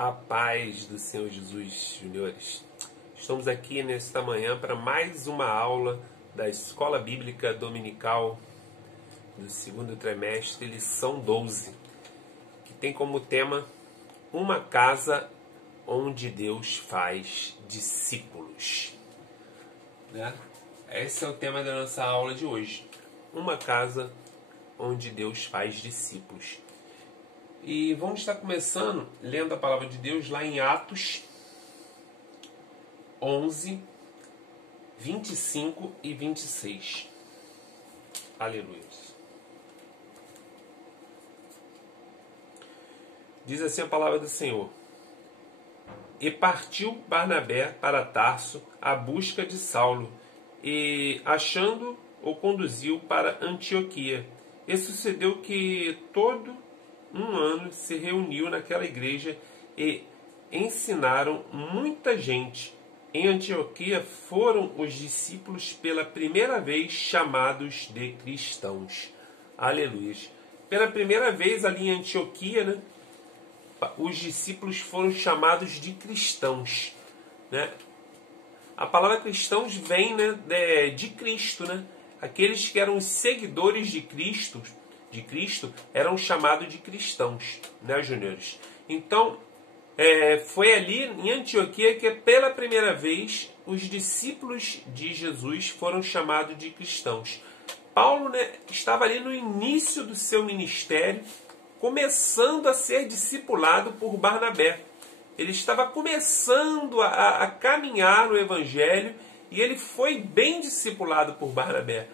A paz do Senhor Jesus, juniores. Estamos aqui nesta manhã para mais uma aula da Escola Bíblica Dominical do segundo trimestre, lição 12, que tem como tema uma casa onde Deus faz discípulos. Esse é o tema da nossa aula de hoje. Uma casa onde Deus faz discípulos. E vamos estar começando lendo a palavra de Deus lá em Atos 11, 25 e 26. Aleluia. Diz assim a palavra do Senhor. E partiu Barnabé para Tarso à busca de Saulo, e achando, o conduziu para Antioquia. E sucedeu que todo um ano se reuniu naquela igreja e ensinaram muita gente. Em Antioquia foram os discípulos pela primeira vez chamados de cristãos. Aleluia. Pela primeira vez ali em Antioquia, os discípulos foram chamados de cristãos. A palavra cristãos vem de Cristo. Aqueles que eram os seguidores de Cristo eram chamados de cristãos, juniores? Então, foi ali em Antioquia que pela primeira vez os discípulos de Jesus foram chamados de cristãos. Paulo estava ali no início do seu ministério, começando a ser discipulado por Barnabé. Ele estava começando a caminhar no Evangelho e ele foi bem discipulado por Barnabé,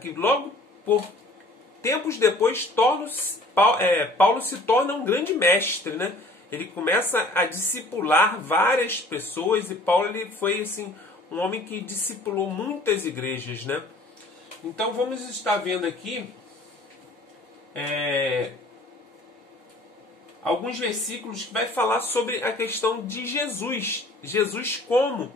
que logo por tempos depois Paulo se torna um grande mestre. Ele começa a discipular várias pessoas e Paulo ele foi assim, um homem que discipulou muitas igrejas. Então vamos estar vendo aqui alguns versículos que vai falar sobre a questão de Jesus. Jesus como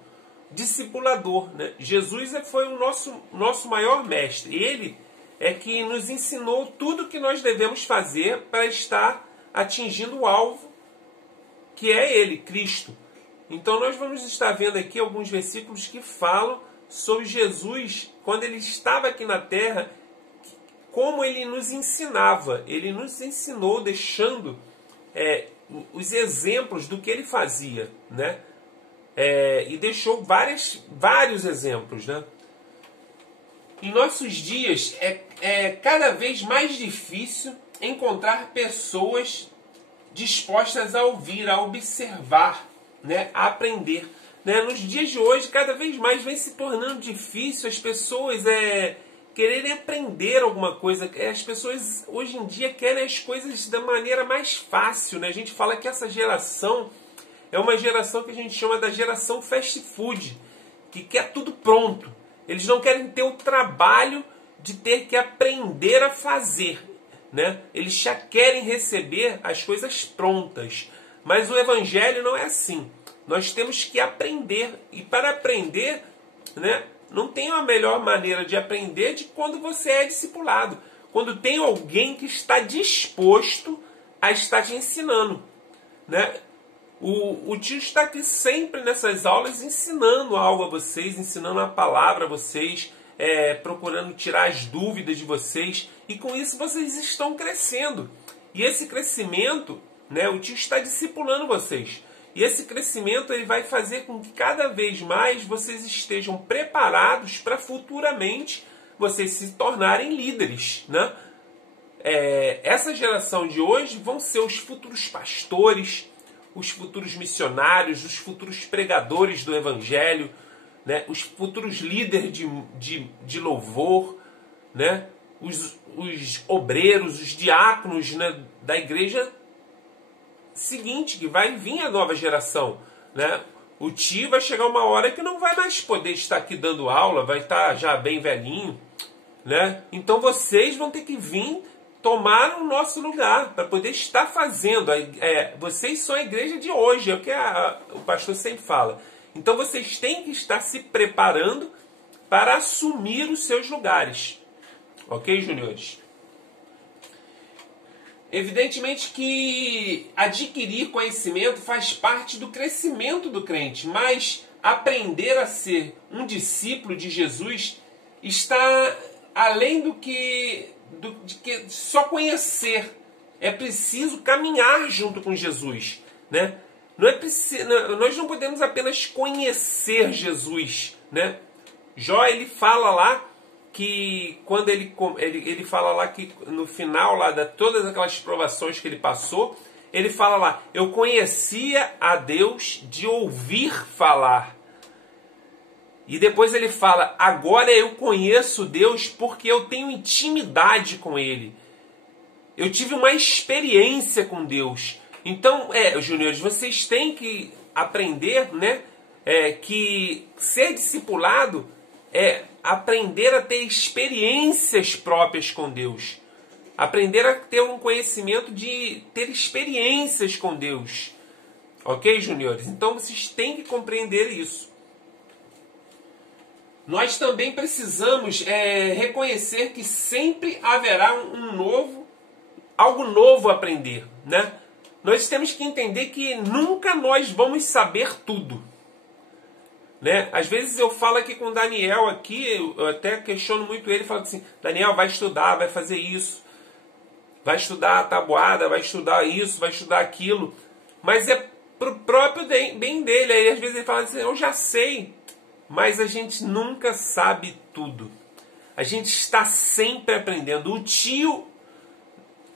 discipulador. Jesus foi o nosso maior mestre. Ele é que nos ensinou tudo o que nós devemos fazer para estar atingindo o alvo, que é Ele, Cristo. Então nós vamos estar vendo aqui alguns versículos que falam sobre Jesus, quando Ele estava aqui na terra, como Ele nos ensinava. Ele nos ensinou deixando os exemplos do que Ele fazia. E deixou vários exemplos. Em nossos dias é cada vez mais difícil encontrar pessoas dispostas a ouvir, a observar, a aprender. Nos dias de hoje, cada vez mais vem se tornando difícil as pessoas quererem aprender alguma coisa. As pessoas hoje em dia querem as coisas da maneira mais fácil. A gente fala que essa geração é uma geração que a gente chama da geração fast food, que quer tudo pronto. Eles não querem ter o trabalho de ter que aprender a fazer. Eles já querem receber as coisas prontas. Mas o Evangelho não é assim. Nós temos que aprender. E para aprender, não tem uma melhor maneira de aprender de quando você é discipulado. Quando tem alguém que está disposto a estar te ensinando. O tio está aqui sempre nessas aulas ensinando algo a vocês, ensinando a palavra a vocês, procurando tirar as dúvidas de vocês. E com isso vocês estão crescendo. E esse crescimento, o tio está discipulando vocês. E esse crescimento ele vai fazer com que cada vez mais vocês estejam preparados para futuramente vocês se tornarem líderes. Essa geração de hoje vão ser os futuros pastores, os futuros missionários, os futuros pregadores do Evangelho, os futuros líderes de louvor, os obreiros, os diáconos da igreja seguinte, que vai vir a nova geração. O tio vai chegar uma hora que não vai mais poder estar aqui dando aula, vai estar já bem velhinho. Então vocês vão ter que vir tomar o nosso lugar para poder estar fazendo. Vocês são a igreja de hoje, é o que o pastor sempre fala. Então vocês têm que estar se preparando para assumir os seus lugares. Ok, juniores? Evidentemente que adquirir conhecimento faz parte do crescimento do crente, mas aprender a ser um discípulo de Jesus está além de que só conhecer. É preciso caminhar junto com Jesus, né? Nós não podemos apenas conhecer Jesus, né? Jó, ele fala lá que quando ele fala lá que no final lá de todas aquelas provações que ele passou, ele fala lá: eu conhecia a Deus de ouvir falar. E depois ele fala: agora eu conheço Deus porque eu tenho intimidade com Ele. Eu tive uma experiência com Deus. Então, juniores, vocês têm que aprender, né? Que ser discipulado é aprender a ter experiências próprias com Deus. Aprender a ter um conhecimento de ter experiências com Deus. Ok, juniores? Então vocês têm que compreender isso. Nós também precisamos reconhecer que sempre haverá algo novo a aprender, né? Nós temos que entender que nunca nós vamos saber tudo, né? Às vezes eu falo aqui com o Daniel aqui, eu até questiono muito ele, falo assim: Daniel, vai estudar, vai fazer isso, vai estudar a tabuada, vai estudar isso, vai estudar aquilo, mas é pro próprio bem dele. Aí às vezes ele fala assim: eu já sei, mas a gente nunca sabe tudo. A gente está sempre aprendendo. O tio,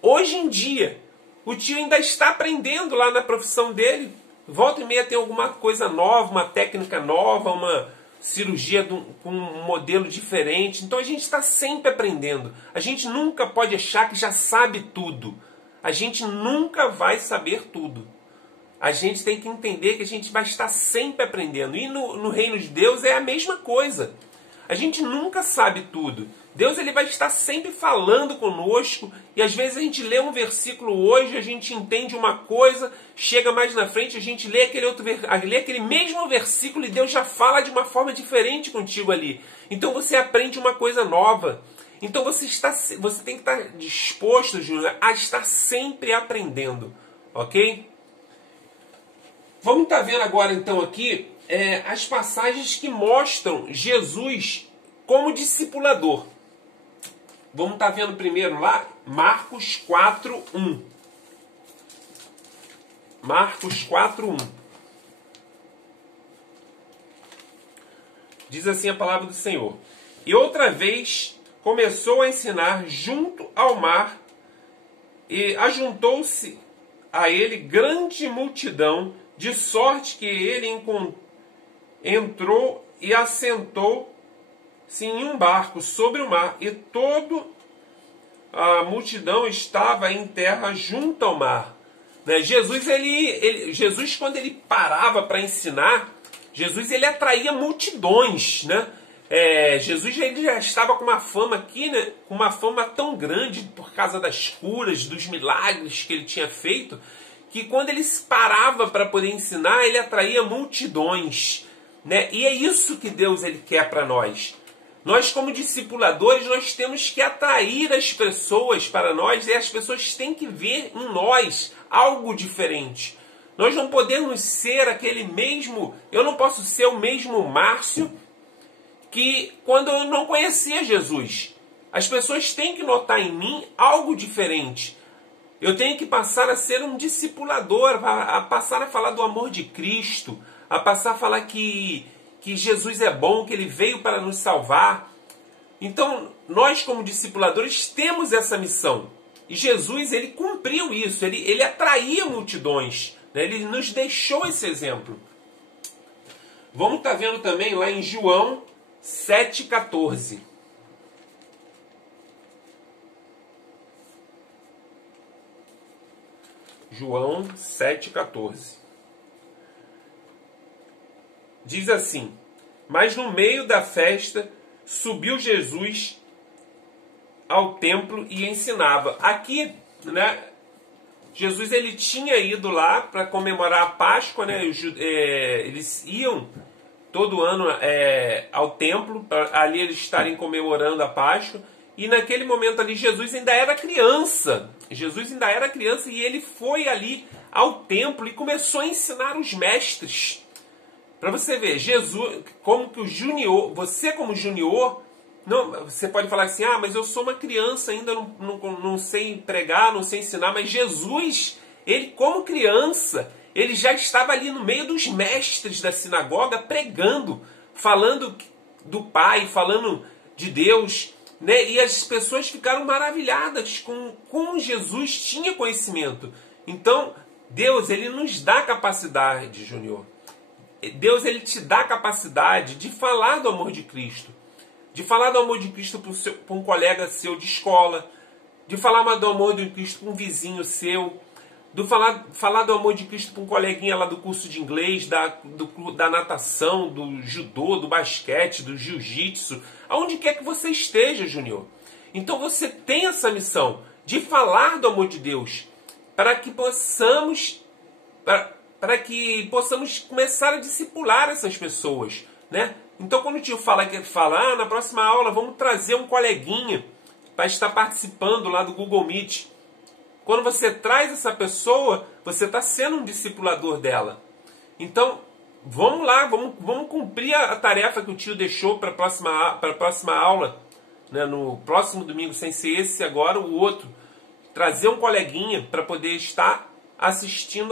hoje em dia, o tio ainda está aprendendo lá na profissão dele. Volta e meia tem alguma coisa nova, uma técnica nova, uma cirurgia com um modelo diferente. Então a gente está sempre aprendendo. A gente nunca pode achar que já sabe tudo. A gente nunca vai saber tudo. A gente tem que entender que a gente vai estar sempre aprendendo. E no reino de Deus é a mesma coisa. A gente nunca sabe tudo. Deus, ele vai estar sempre falando conosco, e às vezes a gente lê um versículo hoje, a gente entende uma coisa, chega mais na frente, a gente lê aquele mesmo versículo e Deus já fala de uma forma diferente contigo ali. Então você aprende uma coisa nova. Então você tem que estar disposto, Júnior, a estar sempre aprendendo, ok? Vamos estar vendo agora então aqui as passagens que mostram Jesus como discipulador. Vamos estar vendo primeiro lá Marcos 4:1. Marcos 4:1. Diz assim a palavra do Senhor: e outra vez começou a ensinar junto ao mar, e ajuntou-se a ele grande multidão, de sorte que ele entrou e assentou-se em um barco sobre o mar, e toda a multidão estava em terra junto ao mar. Né? Jesus, quando ele parava para ensinar, Jesus ele atraía multidões, né? Jesus ele já estava com uma fama aqui, né? Com uma fama tão grande por causa das curas, dos milagres que ele tinha feito, que quando ele parava para poder ensinar, ele atraía multidões, né? E é isso que Deus ele quer para nós. Nós, como discipuladores, nós temos que atrair as pessoas para nós, e as pessoas têm que ver em nós algo diferente. Nós não podemos ser aquele mesmo... Eu não posso ser o mesmo Márcio que quando eu não conhecia Jesus. As pessoas têm que notar em mim algo diferente. Eu tenho que passar a ser um discipulador, a passar a falar do amor de Cristo, a passar a falar que Jesus é bom, que Ele veio para nos salvar. Então, nós como discipuladores temos essa missão. E Jesus, Ele cumpriu isso, Ele atraía multidões, né? Ele nos deixou esse exemplo. Vamos estar vendo também lá em João 7,14. João 7,14. Diz assim: mas no meio da festa subiu Jesus ao templo e ensinava. Aqui, né, Jesus ele tinha ido lá para comemorar a Páscoa, né? Eles iam todo ano ao templo, para ali eles estarem comemorando a Páscoa. E naquele momento ali, Jesus ainda era criança. Jesus ainda era criança e ele foi ali ao templo e começou a ensinar os mestres. Para você ver, Jesus, como que o junior, você como junior, não, você pode falar assim, mas eu sou uma criança, ainda não sei pregar, não sei ensinar, mas Jesus, ele como criança, ele já estava ali no meio dos mestres da sinagoga, pregando, falando do Pai, falando de Deus, né? E as pessoas ficaram maravilhadas com como Jesus tinha conhecimento. Então, Deus, ele nos dá capacidade, Júnior. Deus, ele te dá capacidade de falar do amor de Cristo. De falar do amor de Cristo para um colega seu de escola. De falar do amor de Cristo para um vizinho seu. De falar do amor de Cristo para um coleguinha lá do curso de inglês, da natação, do judô, do basquete, do jiu-jitsu. Aonde quer que você esteja, Júnior. Então você tem essa missão de falar do amor de Deus. Para que possamos começar a discipular essas pessoas, né? Então, quando o tio fala na próxima aula vamos trazer um coleguinha para estar participando lá do Google Meet. Quando você traz essa pessoa, você está sendo um discipulador dela. Então, vamos lá, vamos cumprir a tarefa que o tio deixou para a próxima aula, né? No próximo domingo, sem ser esse agora, o outro. Trazer um coleguinha para poder estar assistindo